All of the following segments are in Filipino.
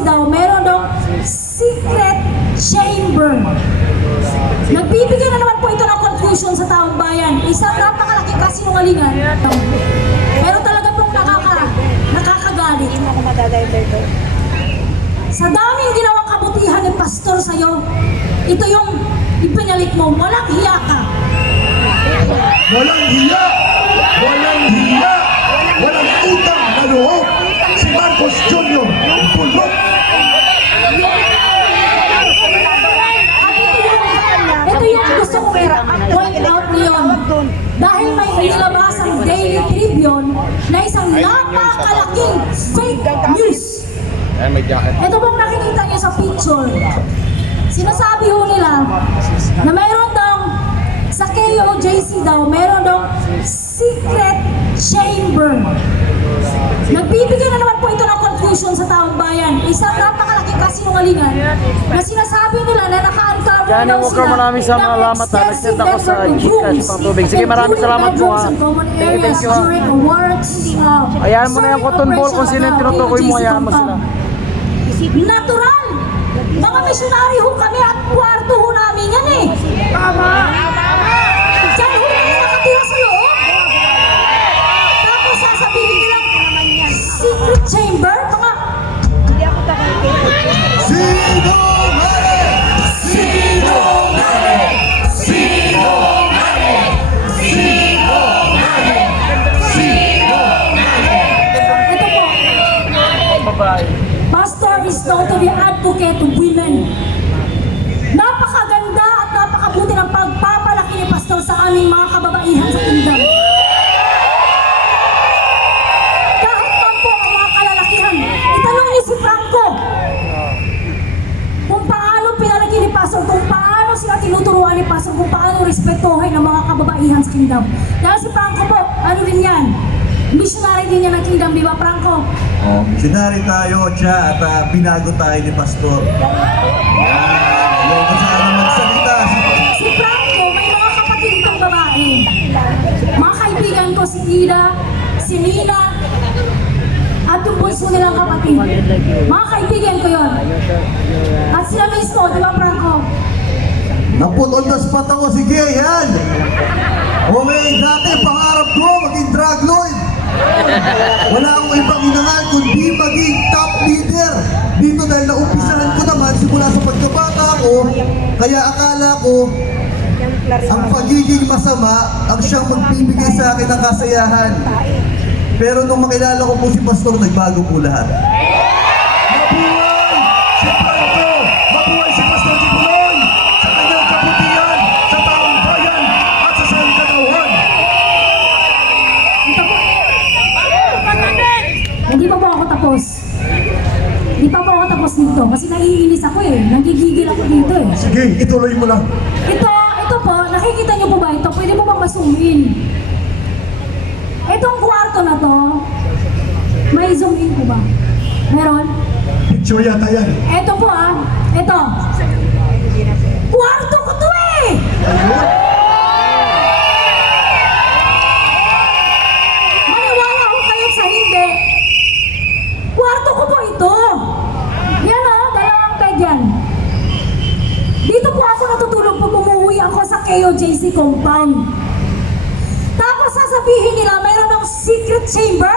JC daw, meron daw secret chamber. Nagbibigay na naman po ito ng confusion sa taong bayan. Isang napakalaki kasinungalingan. Pero talaga pong nakaka, nakakagalit. Sa daming ginawang kabutihan ni Pastor sa'yo, ito yung ipinalik mo, walang hiya ka. Walang hiya! Walang hiya! Walang utang na loob! Si Marcos Jr. ang pulot! At ito yung, ito yung gusto ko point out ngayon. Dahil may inilabas ang Daily Tribune na isang napakalaking fake news. Ayan, may jacket. Ito pong nakikita niyo sa picture. Sinasabi ho nila na mayroon daw sa KOJC daw, mayroon daw secret chamber. Nagbibigay na naman po ito ng confusion sa taong bayan. Isang napakalaking kasinungalingan na sinasabi nila na naka-uncover Yan daw yung sila worker, maraming ng salamat, ha. Nag-send ako sa Gcash pang tubig. Sige, maraming salamat po, ha. Thank you, thank you, ha. Hayaan mo na yung cotton ball kung sino yung tinutukoy mo, hayaan mo sila. Natural! Mga misyonari ho kami at kwarto ho namin yan eh. Tama! Pastor is known to be advocate of women. Napakaganda at napakabuti ng pagpapalaki ni Pastor sa aming mga kababaihan sa kingdom. Kahit man po ang mga kalalakihan, itanong niyo si Franco kung paano pinalaki ni Pastor, kung paano sila tinuturuan ni Pastor, kung paano respetuhin ang mga kababaihan sa kingdom. Dahil si Franco po, ano din yan? Missionary din yan ng kingdom, di ba Franco? Oh, missionary tayo, siya, at ah, binago tayo ni Pastor. Yan, yung naman magsalita. Si Franco, may mga kapatid itong babae. Mga kaibigan ko, si Ida, si Nina, at yung bunso nilang kapatid. Mga kaibigan ko yon. At sila mismo, di ba Franco? Naput on the spot ako, sige, yan! Okay, dati pangarap ko maging drug lord. Wala akong ibang inangal kundi maging top leader. Dito dahil naumpisahan ko naman simula sa pagkabata ko, kaya akala ko ang pagiging masama ang siyang magbibigay sa akin ng kasayahan. Pero nung makilala ko po si Pastor, nagbago po lahat. Tapos. Hindi pa po ako tapos dito kasi naiinis ako eh. Nagigigil ako dito eh. Sige, ituloy mo lang. Ito, ito po, nakikita niyo po ba ito? Pwede mo bang ma-zoom in? Itong kwarto na to, may zoom in po ba? Meron? Picture yata yan. Ito po ah, ito. Kwarto ko to eh! Maniwala ko kayo sa hindi. Kwarto ko po ito. Yan o, dalawang bed yan. Dito po ako natutulog pag umuwi ako sa KOJC compound. Tapos sasabihin nila mayroon ng secret chamber?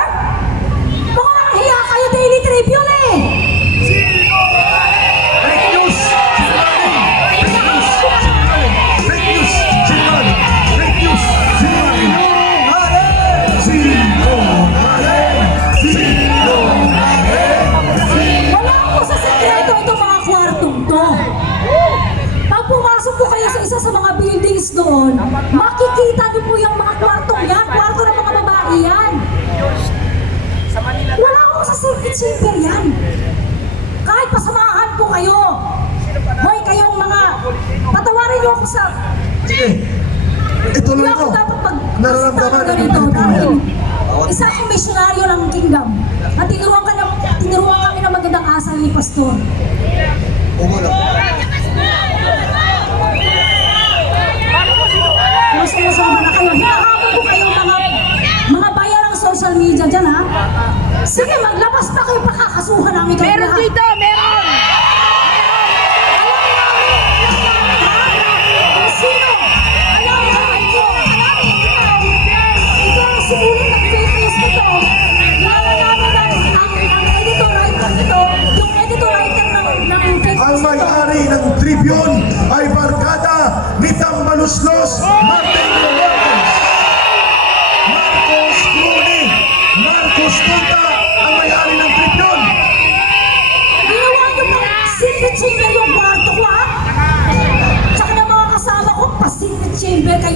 Mga nakahiya kayo Daily Tribune eh! Sa mga buildings doon, makikita niyo po yung mga kwartong yan, kwarto ng mga babae yan. Wala ko sa secret chamber yan. Kahit pasamahan ko kayo. Hoy, kayong mga, patawarin niyo ako sa, Sige! Ituloy ko! Nararamdaman ng Pilipino. isa akong misyonaryo ng kingdom at tinuruan, ka na, tinuruan kami ng magandang asal ni Pastor. Ugo social media dyan ha. Sige, maglabas na kayo, pakakasuhan namin kayo Meron lahat. dito, meron! Ang may-ari ng Tribune ay barkada ni Tambaluslos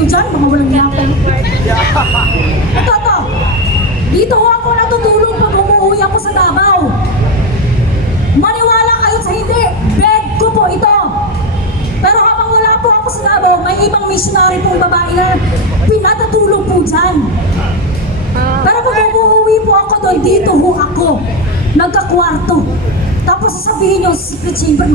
walang yapon. Ito, ito. Dito ho ako natutulog pag umuwi ako sa Davao. Maniwala kayo sa hindi, bed ko po ito. Pero habang wala po ako sa Davao, may ibang missionary pong babae na pinatutulog po dyan. Pero pag umuwi po ako doon, dito ho ako. Nagkakwarto. Tapos sasabihin nyo, secret chamber.